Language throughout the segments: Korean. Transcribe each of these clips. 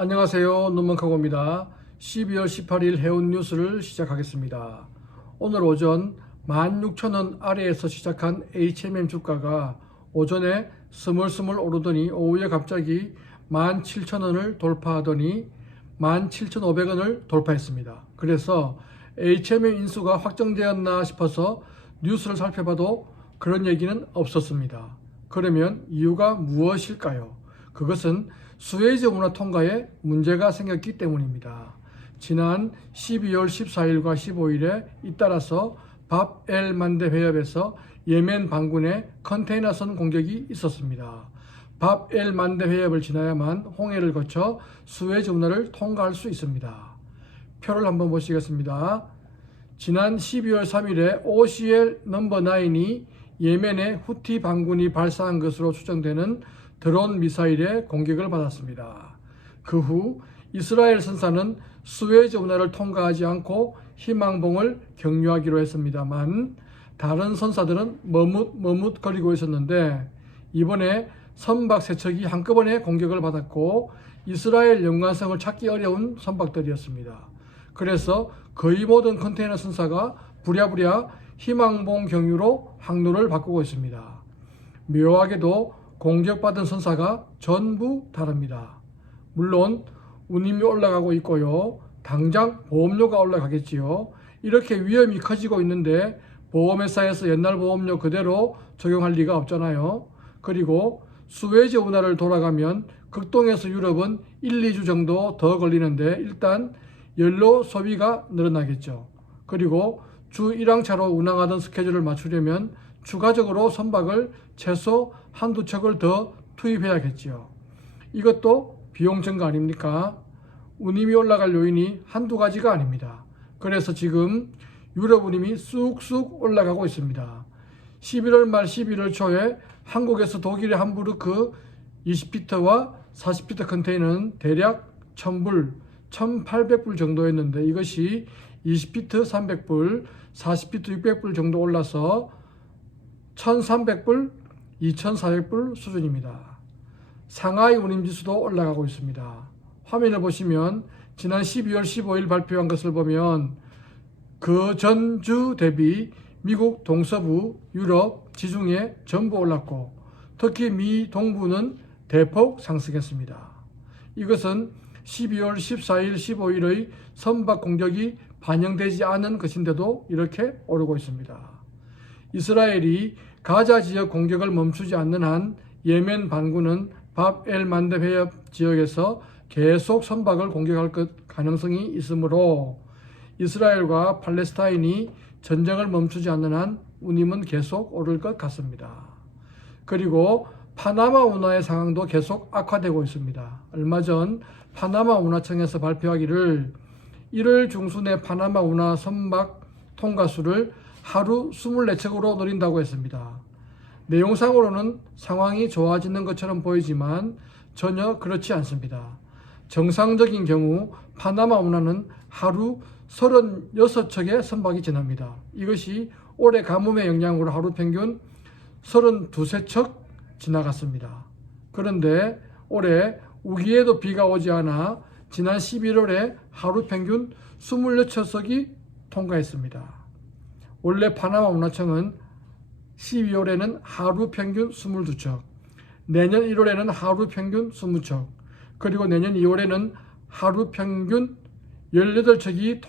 안녕하세요. 눈먼카고입니다. 12월 18일 해운 뉴스를 시작하겠습니다. 오늘 오전 16,000원 아래에서 시작한 HMM 주가가 오전에 스물스물 오르더니 오후에 갑자기 17,000원을 돌파하더니 17,500원을 돌파했습니다. 그래서 HMM 인수가 확정되었나 싶어서 뉴스를 살펴봐도 그런 얘기는 없었습니다. 그러면 이유가 무엇일까요? 그것은 수에즈 운하 통과에 문제가 생겼기 때문입니다. 지난 12월 14일과 15일에 잇따라서 밥 엘 만데 회협에서 예멘 반군의 컨테이너선 공격이 있었습니다. 밥 엘 만데 회협을 지나야만 홍해를 거쳐 수에즈 운하를 통과할 수 있습니다. 표를 한번 보시겠습니다. 지난 12월 3일에 OCL 넘버 9이 예멘의 후티 반군이 발사한 것으로 추정되는 드론 미사일의 공격을 받았습니다. 그 후 이스라엘 선사는 수에즈 운하를 통과하지 않고 희망봉을 경유하기로 했습니다만 다른 선사들은 머뭇거리고 있었는데 이번에 선박 세척이 한꺼번에 공격을 받았고 이스라엘 연관성을 찾기 어려운 선박들이었습니다. 그래서 거의 모든 컨테이너 선사가 부랴부랴 희망봉 경유로 항로를 바꾸고 있습니다. 묘하게도 공격받은 선사가 전부 다릅니다. 물론 운임이 올라가고 있고요. 당장 보험료가 올라가겠지요. 이렇게 위험이 커지고 있는데 보험회사에서 옛날 보험료 그대로 적용할 리가 없잖아요. 그리고 수에즈 운하를 돌아가면 극동에서 유럽은 1, 2주 정도 더 걸리는데 일단 연료 소비가 늘어나겠죠. 그리고 주 1항차로 운항하던 스케줄을 맞추려면 추가적으로 선박을 최소 한두 척을 더 투입해야겠지요. 이것도 비용 증가 아닙니까? 운임이 올라갈 요인이 한두 가지가 아닙니다. 그래서 지금 유럽 운임이 쑥쑥 올라가고 있습니다. 11월 말 11월 초에 한국에서 독일의 함부르크 20피트와 40피트 컨테이너는 대략 1000불, 1800불 정도였는데 이것이 20피트 300불, 40피트 600불 정도 올라서 1300불, 2400불 수준입니다. 상하이 운임지수도 올라가고 있습니다. 화면을 보시면 지난 12월 15일 발표한 것을 보면 그 전주 대비 미국 동서부, 유럽, 지중해 전부 올랐고 특히 미 동부는 대폭 상승했습니다. 이것은 12월 14일, 15일의 선박 공격이 반영되지 않은 것인데도 이렇게 오르고 있습니다. 이스라엘이 가자 지역 공격을 멈추지 않는 한 예멘 반군은 밥 엘 만데 회협 지역에서 계속 선박을 공격할 가능성이 있으므로 이스라엘과 팔레스타인이 전쟁을 멈추지 않는 한 운임은 계속 오를 것 같습니다. 그리고 파나마 운하의 상황도 계속 악화되고 있습니다. 얼마 전 파나마 운하청에서 발표하기를 1월 중순에 파나마 운하 선박 통과수를 하루 24척으로 노린다고 했습니다. 내용상으로는 상황이 좋아지는 것처럼 보이지만 전혀 그렇지 않습니다. 정상적인 경우 파나마 운하는 하루 36척의 선박이 지납니다. 이것이 올해 가뭄의 영향으로 하루 평균 32척 지나갔습니다. 그런데 올해 우기에도 비가 오지 않아 지난 11월에 하루 평균 26척이 통과했습니다. 원래 파나마 운하청은 12월에는 하루 평균 22척, 내년 1월에는 하루 평균 20척, 그리고 내년 2월에는 하루 평균 18척이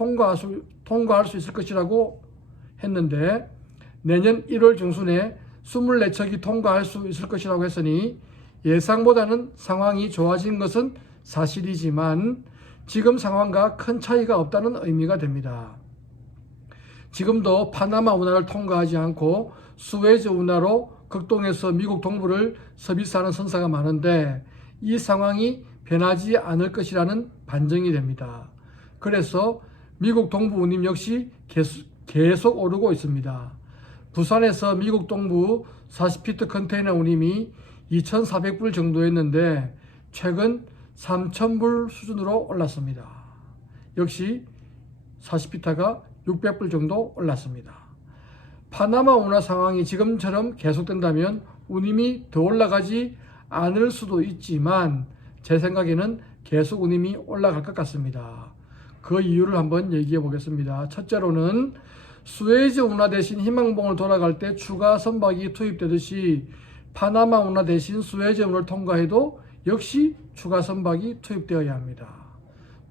통과할 수 있을 것이라고 했는데 내년 1월 중순에 24척이 통과할 수 있을 것이라고 했으니 예상보다는 상황이 좋아진 것은 사실이지만 지금 상황과 큰 차이가 없다는 의미가 됩니다. 지금도 파나마 운하를 통과하지 않고 수에즈 운하로 극동에서 미국 동부를 서비스하는 선사가 많은데 이 상황이 변하지 않을 것이라는 반증이 됩니다. 그래서 미국 동부 운임 역시 계속 오르고 있습니다. 부산에서 미국 동부 40피트 컨테이너 운임이 2,400불 정도였는데 최근 3,000불 수준으로 올랐습니다. 역시 40피트가 600불 정도 올랐습니다. 파나마 운하 상황이 지금처럼 계속된다면 운임이 더 올라가지 않을 수도 있지만 제 생각에는 계속 운임이 올라갈 것 같습니다. 그 이유를 한번 얘기해 보겠습니다. 첫째로는 수에즈 운하 대신 희망봉을 돌아갈 때 추가 선박이 투입되듯이 파나마 운하 대신 수에즈 운하를 통과해도 역시 추가 선박이 투입되어야 합니다.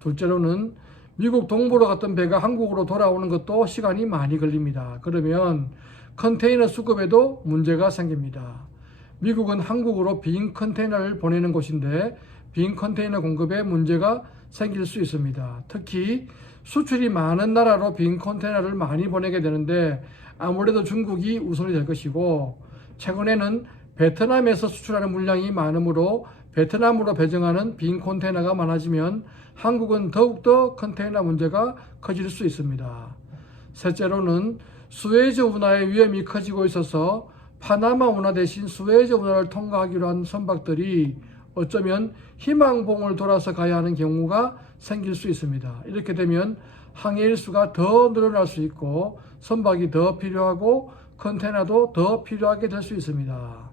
둘째로는 미국 동부로 갔던 배가 한국으로 돌아오는 것도 시간이 많이 걸립니다. 그러면 컨테이너 수급에도 문제가 생깁니다. 미국은 한국으로 빈 컨테이너를 보내는 곳인데 빈 컨테이너 공급에 문제가 생길 수 있습니다. 특히 수출이 많은 나라로 빈 컨테이너를 많이 보내게 되는데 아무래도 중국이 우선이 될 것이고, 최근에는 베트남에서 수출하는 물량이 많으므로 베트남으로 배정하는 빈 컨테이너가 많아지면 한국은 더욱더 컨테이너 문제가 커질 수 있습니다. 셋째로는 수에즈 운하의 위험이 커지고 있어서 파나마 운하 대신 수에즈 운하를 통과하기로 한 선박들이 어쩌면 희망봉을 돌아서 가야 하는 경우가 생길 수 있습니다. 이렇게 되면 항해일수가 더 늘어날 수 있고 선박이 더 필요하고 컨테이너도 더 필요하게 될 수 있습니다.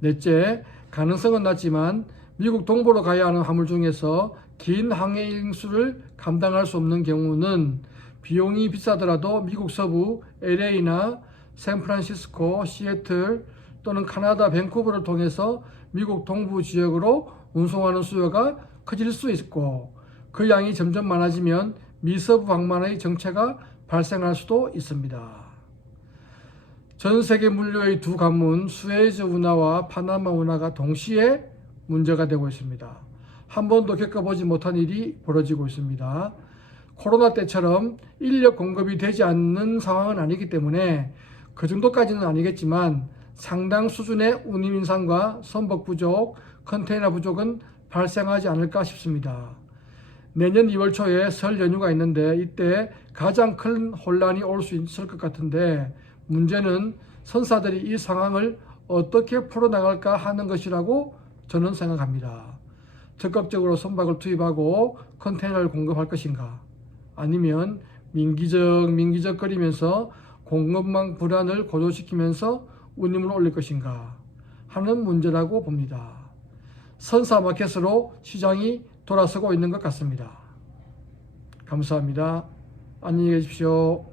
넷째, 가능성은 낮지만 미국 동부로 가야 하는 화물 중에서 긴 항해일수를 감당할 수 없는 경우는 비용이 비싸더라도 미국 서부 LA나 샌프란시스코, 시애틀 또는 카나다 밴쿠버를 통해서 미국 동부 지역으로 운송하는 수요가 커질 수 있고, 그 양이 점점 많아지면 미서부 방만의 정체가 발생할 수도 있습니다. 전 세계 물류의 두 관문 수에즈 운하와 파나마 운하가 동시에 문제가 되고 있습니다. 한 번도 겪어보지 못한 일이 벌어지고 있습니다. 코로나 때처럼 인력 공급이 되지 않는 상황은 아니기 때문에 그 정도까지는 아니겠지만 상당 수준의 운임 인상과 선박 부족, 컨테이너 부족은 발생하지 않을까 싶습니다. 내년 2월 초에 설 연휴가 있는데 이때 가장 큰 혼란이 올 수 있을 것 같은데, 문제는 선사들이 이 상황을 어떻게 풀어나갈까 하는 것이라고 저는 생각합니다. 적극적으로 선박을 투입하고 컨테이너를 공급할 것인가, 아니면 민기적거리면서 공급망 불안을 고조시키면서 운임을 올릴 것인가 하는 문제라고 봅니다. 선사 마켓으로 시장이 돌아서고 있는 것 같습니다. 감사합니다. 안녕히 계십시오.